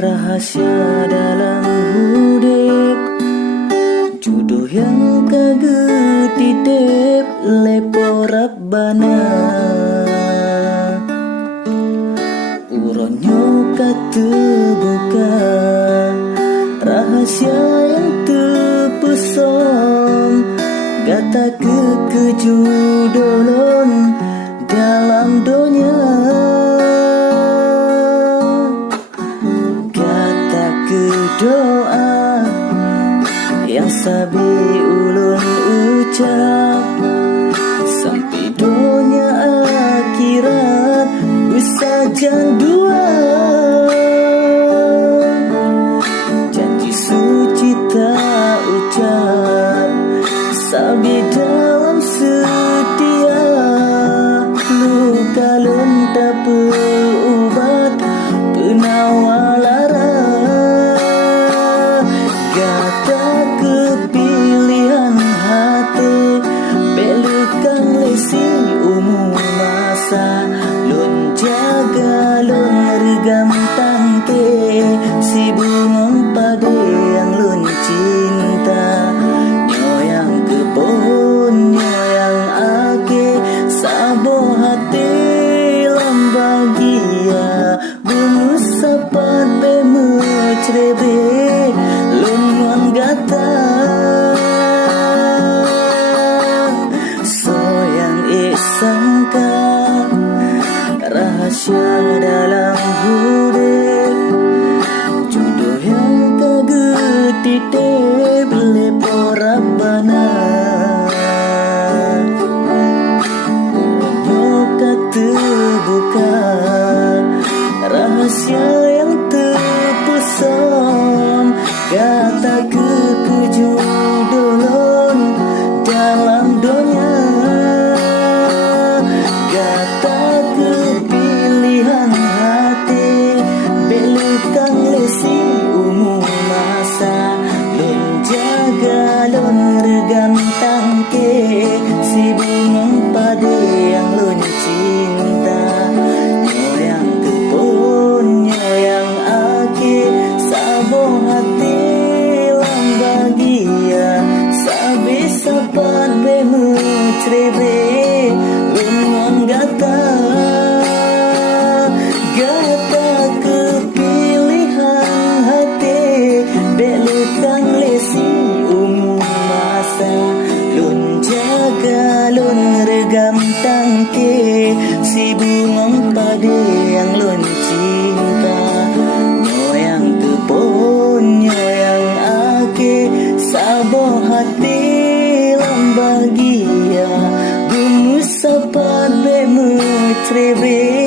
Rahasia dalam hudip, jodoh yang kagak titip lepo Rabbana. Uronyo kata buka, rahasia yang terpesong, gata kekejudolon dalam dunia. Doa yang sabi ulun ucap, sampai dunia akhirat besajan dua. Janji suci tak ucap, sabi dalam setia. Luka lun tak berubat, penawar kepilihan hati, belukang lesi umum masa. Lun jaga lun regam tangke, si bungong pade yang lun cinta. Nyoyang ke pohon, nyoyang ake, sabo hati lambagia. Bungu sapat bemecrebe, lungon gata. Soyang sangka, rahasia dalam hudip, jodoh yang kagak titip lepo Rabbana. Nyoka terbuka, rahasia yang terpesong, gata kekejudolon dalam dunia. Gata kepilihan hati, belukang lesi umum masa. Lun jaga lun regam tangke, si bungong pade yang lun cinta. Nyoyang ke pohon, nyoyang ake, sabo hati lambagia. Sabi sapat bemecrebe, lungon gata. Gata kepilihan hati, belukang lesi umum masa. Lun jaga lun regam tangke, si bungong pade yang lun cinta. Nyoyang ke pohon, nyoyang ake, sabo hati lambagia. Bungu sapat bemecrebe,